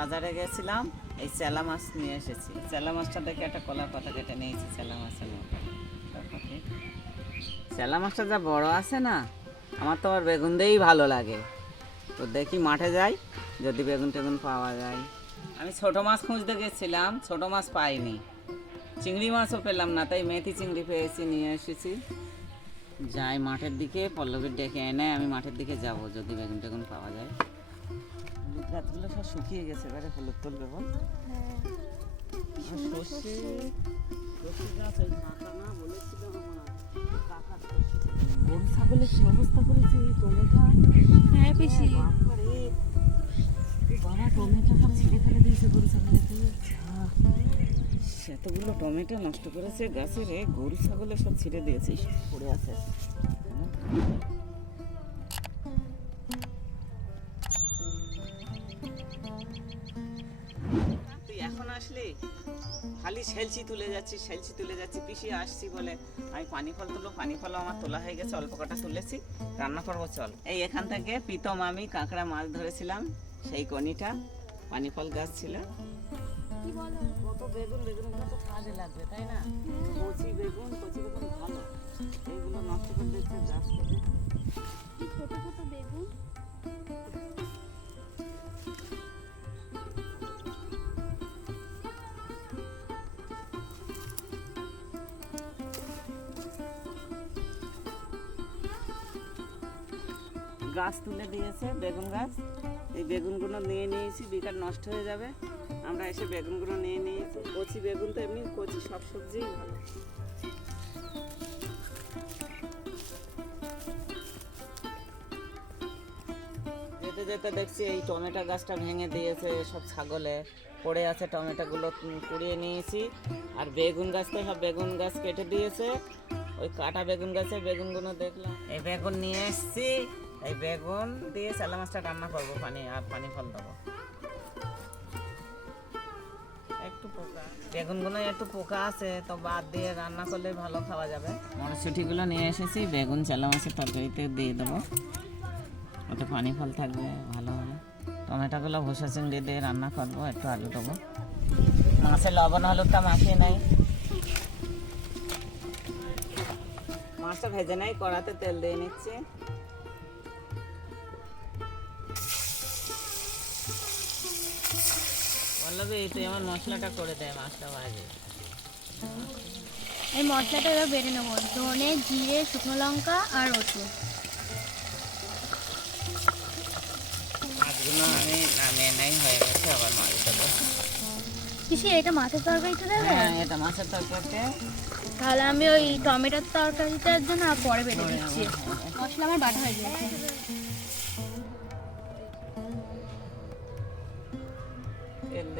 বাজারে গেছিলাম, এই চেলা মাছ নিয়ে এসেছি। চেলা মাছটা দেখে একটা কলার পাতা কেটে নিয়েছি চেলা মাছের চেলা মাছটা যা বড় আছে না, আমার তো আবার বেগুন দিয়েই ভালো লাগে। তো দেখি মাঠে যাই, যদি বেগুন টেগুন পাওয়া যায়। আমি ছোট মাছ খুঁজতে গেছিলাম, ছোট মাছ পাইনি। চিংড়ি মাছও পেলাম না, তাই মেথি চিংড়ি পেয়েছি, নিয়ে এসেছি। যাই মাঠের দিকে, পল্লবীর ডেকে এনে আমি মাঠের দিকে যাব, যদি বেগুন টেগুন পাওয়া যায়। হলুদ গাছগুলো সব শুকিয়ে গেছে এবারে হলুদ তুলবে বল। সর্ষে সর্ষে গাছ ওই কাকা না বলেছিল আমার কাকা গরু ছাগলের কি অবস্থা করেছে? টমেটো হ্যাঁ বাবারে বাবা টমেটো সব ছিঁড়ে ফেলে দিয়েছে গরু ছাগলের এতগুলো টমেটো নষ্ট করেছে গাছের গরু ছাগলের সব ছিঁড়ে দিয়েছে। পড়ে আছে। আসলি? খালি সেলসি তুলে যাচ্ছি সেলসি তুলে যাচ্ছি পিসি আসছি বলে। আমি পানি ফল তুলো পানি ফলও আমার তোলা হয়ে গেছে অল্প কটা তুলেছি। রান্না করব চল। এই এখান থেকে প্রীতম আমি কাঁকড়া মাছ ধরেছিলাম সেই কনিটা পানি ফল গাছ ছিল। কি বলো? কত বেগুন বেগুন কত কাজে লাগবে তাই না? কচি বেগুন কচি বেগুন ভালো। এইগুলো নষ্ট করে দিচ্ছে গাছ কেটে কি ছোট ছোট বেগুন? গাছ তুলে দিয়েছে, বেগুন গাছ। এই বেগুনগুলো নিয়ে নিয়েছি, বিকাল নষ্ট হয়ে যাবে। আমরা এসে বেগুনগুলো নিয়ে নিয়েছি। কচি বেগুন তো এমনি, কচি সব সবজিই যেতে যেতে দেখছি এই টমেটো গাছটা ভেঙে দিয়েছে, সব ছাগলে পড়ে আছে, টমেটোগুলো কুড়িয়ে নিয়েছি। আর বেগুন গাছ তো সব বেগুন গাছ কেটে দিয়েছে। ওই কাটা বেগুন গাছে বেগুনগুলো দেখলাম। এই বেগুন নিয়ে এসেছি। এই বেগুন দিয়ে স্যালা মাছটা রান্না করব পানি আর পানি ফল দেবো। একটু পোকা। বেগুনগুলো একটু পোকা আছে তো বাদ দিয়ে রান্না করলে ভালো খাওয়া যাবে। মটরশুঁটিগুলো নিয়ে এসেছি বেগুন চেলা মাছের তরকারিতে দিয়ে দেবো। ওতে পানি ফল থাকবে ভালো হবে। টমেটোগুলো ভোসা চিংড়ি দিয়ে রান্না করব একটু আলু দেবো। মাছের লবণ হলুদটা মাখিয়ে নাই। মাছটা ভেজে নাই কড়াতে তেল দিয়ে নিচ্ছি। বলবে তুই আমার মশলাটা করে দে মাছটা ভাজে। এই মশলাটা এবার বেটে নেব। ধনে জিরে শুকনো লঙ্কা আর রসুন। মাছগুলো আমি নামিয়ে নাই হয়ে গেছে আবার মাছ দেবো। এটা মাছের তরকারিটা দেবে? হ্যাঁ এটা মাছের তরকারিতে। তাহলে আমি ওই টমেটোর তরকারিটার জন্য পরে বেটে পরে দিচ্ছি। মশলা আমার বাটা হয়ে গেছে।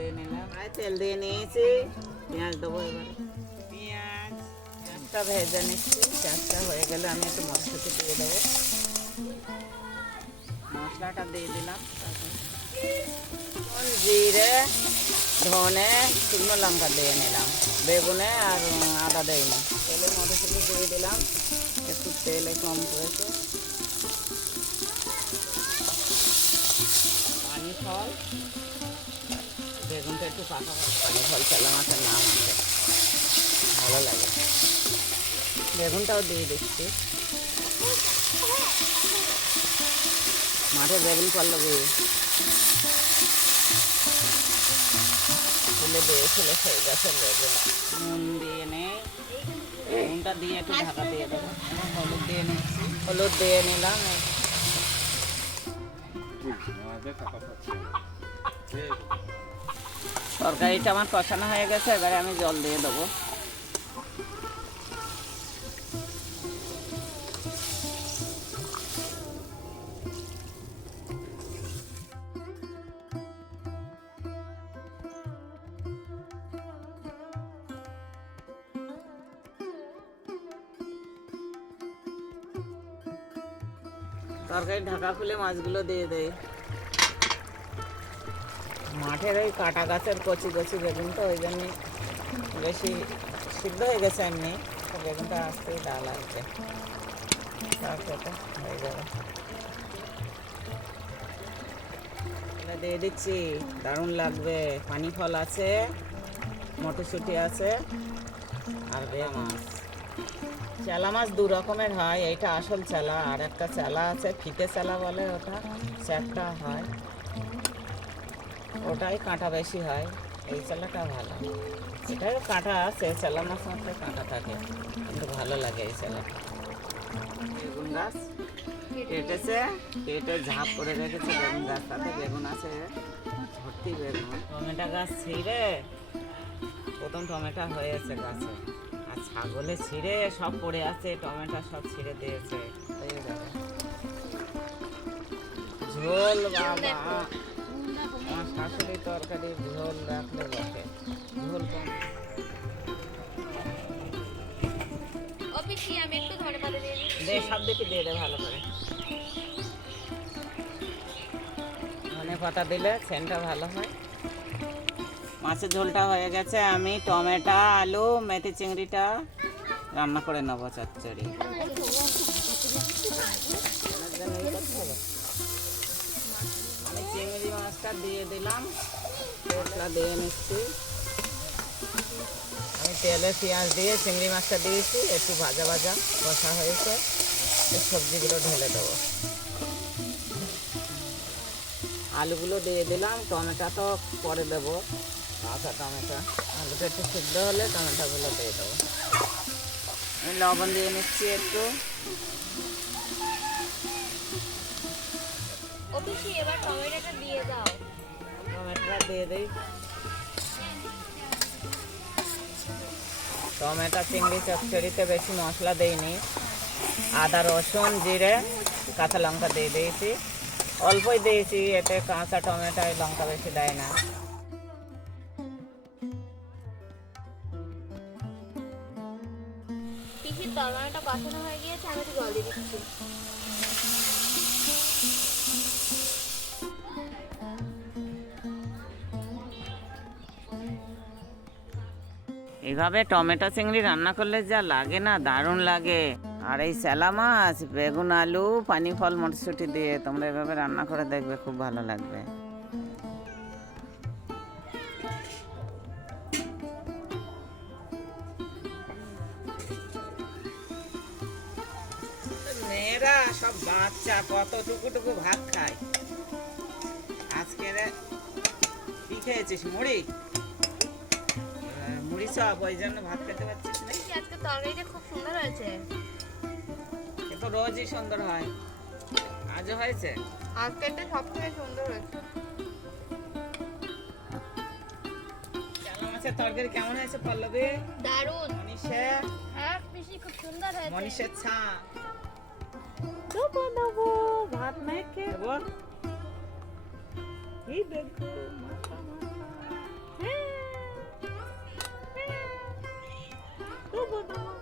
দিয়ে নিলাম তেল দিয়ে নিয়েছি পেঁয়াজ দেবো এবারে পেঁয়াজ পেঁয়াজটা ভেজে নিচ্ছি পেঁয়াজটা হয়ে গেলে আমি একটু মশলাটা দিয়ে দেবো মশলাটা দিয়ে দিলাম জিরে ধনে শুকনো লঙ্কা দিয়ে নিলাম বেগুনে আর আদা দিইনি তেলে মটরশুঁটি দিয়ে দিলাম একটু তেলে কম করেছে পানি ফল বেগুনটা একটু পাকা ফল চালা মাছের নাম আছে ভালো লাগে। বেগুনটাও দিয়ে দিচ্ছি। মাঠে বেগুন দিয়ে তুলে দিয়েছিল সেই গাছের বেগুন। নুন দিয়ে নে। নুনটা দিয়ে একটু ঢাকা দিয়ে দেবো। হলুদ দিয়ে নিচ্ছি। হলুদ দিয়ে নিলাম। তরকারিটা আমার কষানো হয়ে গেছে, এবারে আমি জল দিয়ে দেবো। তরকারি ঢাকা খুলে মাছগুলো দিয়ে দেয় মাঠের ওই কাটা গাছের কচি কচি বেগুন তো ওই জন্যে বেশি সিদ্ধ হয়ে গেছে এমনি। বেগুনটা আসতেই ডাল তারপরে হয়ে যাবে। দিয়ে দিচ্ছি। দারুণ লাগবে। পানি ফল আছে, মটরশুঁটি আছে, আর বে মাছ। চেলা মাছ দু রকমের হয়। এইটা আসল চেলা, আর একটা চেলা আছে, ফিতে চেলা বলে ওটা। চ্যাপটা হয়। ওটাই কাঁটা বেশি হয়, এই চালাটা ভালো। এটার কাঁটা আছে চেলা মাছ মধ্যে কাঁটা থাকে, কিন্তু ভালো লাগে এই চালাটা। বেগুন গাছ কেটেছে, কেটে ঝাঁপ করে রেখেছে বেগুন গাছ তাতে বেগুন আছে, ভর্তি বেগুন। টমেটো গাছ ছিঁড়ে, প্রথম টমেটো হয়েছে গাছে। আর ছাগলে ছিঁড়ে, সব পড়ে আছে, টমেটো সব ছিঁড়ে দিয়েছে। ঝোল বাবা। শাশুড়ি তরকারি ঝোল রাখলে বটে। ঝোল কম আমি একটু ধরে পাতে দিয়ে দে সব দিকে দিয়ে দে ভালো করে। ধনে পাতা দিলে সেন্টটা ভালো হয়। মাছের ঝোলটা হয়ে গেছে আমি টমেটো আলু মেথি চিংড়িটা রান্না করে নেব চচ্চড়ি। মাছটা দিয়ে দিলাম। তেলটা দিয়ে নিচ্ছি। আমি তেলে পেঁয়াজ দিয়ে চিংড়ি মাছটা দিয়েছি, একটু ভাজা ভাজা কষা হয়েছে। সবজিগুলো ঢেলে দেবো। আলুগুলো দিয়ে দিলাম, টমেটো তো পরে দেবো। কাঁচা টমেটো। আলুটা একটু সিদ্ধ হলে টমেটোগুলো দিয়ে দেবো। আমি লবণ দিয়ে নিচ্ছি একটু। এবার দিয়ে দিয়ে টমেটো, চিংড়ি, চচ্চড়িতে বেশি মশলা দেইনি। আদা, রসুন, জিরে, কাঁচা লঙ্কা দিয়ে দিয়েছি। অল্পই দিয়েছি, এতে কাঁচা টমেটো লঙ্কা বেশি দেয় না। পিসির কষানো হয়ে গিয়েছে, আমি একটু জল দিয়ে দিচ্ছি। এইভাবে টমেটো চিংড়ি রান্না করলে যা লাগে না, দারুণ লাগে। আর এই স্যালা মাছ, বেগুন, আলু, পানি, ফল, মটরশুঁটি দিয়ে তোমরা এভাবে রান্না করে দেখবে খুব ভালো লাগবে। মেয়েরা সব বাচ্চা কত টুকু টুকু ভাত খায়। আজকে কি খেয়েছিস মুড়ি? মুড়ি চপ ওই জন্য ভাত খেতে পারছিস না। আজকে তরকারিটা খুব সুন্দর হয়েছে। কিন্তু রোজই সুন্দর হয়। আজও হয়েছে? আজকে এটা সব থেকে সুন্দর হয়েছে। মাছের তরকারি কেমন হয়েছে পল্লবী? দারুণ। মনীষে হ্যাঁ পিসি খুব সুন্দর হয়েছে। মনীষের ছা। দেবো দেবো ভাত মেখে দেবো? এই দেখো মাথা। Baba.